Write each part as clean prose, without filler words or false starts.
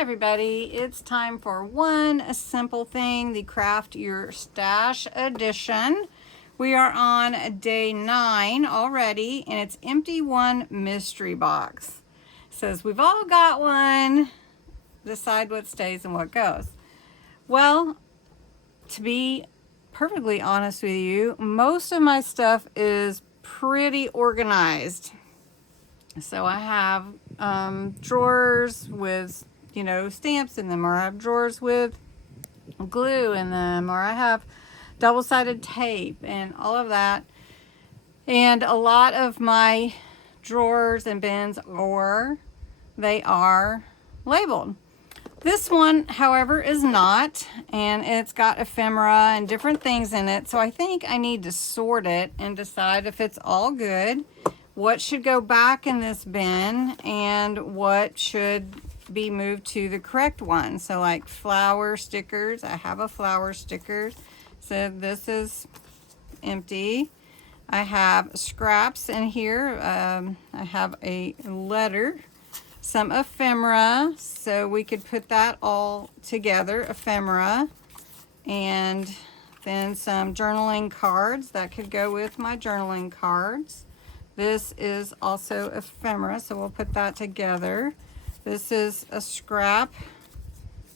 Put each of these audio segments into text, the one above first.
Hi everybody, it's time for one simple thing, the Craft Your Stash edition. We are on day 9 already, and it's empty one mystery box. It says we've all got one, decide what stays and what goes. Well, to be perfectly honest with you, most of my stuff is pretty organized. So I have drawers with, stamps in them, or I have drawers with glue in them, or I have double-sided tape and all of that. And a lot of my drawers and bins they are labeled. This one, however, is not, and it's got ephemera and different things in it. So I think I need to sort it and decide if it's all good, what should go back in this bin, and what should be moved to the correct one. So like flower stickers, I have a flower sticker, so this is empty. I have scraps in here. I have a letter, some ephemera, so we could put that all together, ephemera, and then some journaling cards that could go with my journaling cards. This is also ephemera, so we'll put that together. This is a scrap,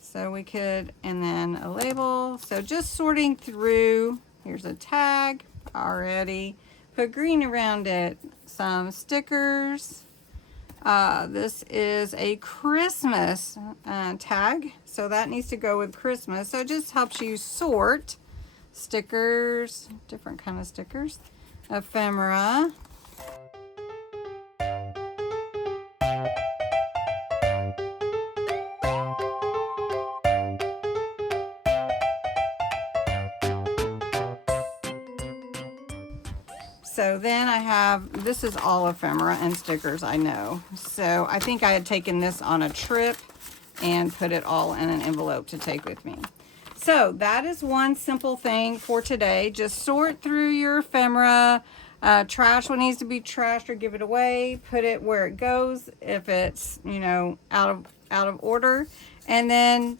so we could, and then a label. So just sorting through. Here's a tag already. Put green around it. Some stickers. This is a Christmas tag, so that needs to go with Christmas. So it just helps you sort stickers, different kind of stickers, ephemera. So then I have, this is all ephemera and stickers, I know. So I think I had taken this on a trip and put it all in an envelope to take with me. So that is one simple thing for today. Just sort through your ephemera, trash what needs to be trashed or give it away, put it where it goes if it's, out of order, and then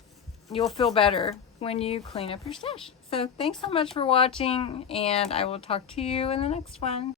you'll feel better when you clean up your stash. So thanks so much for watching, and I will talk to you in the next one.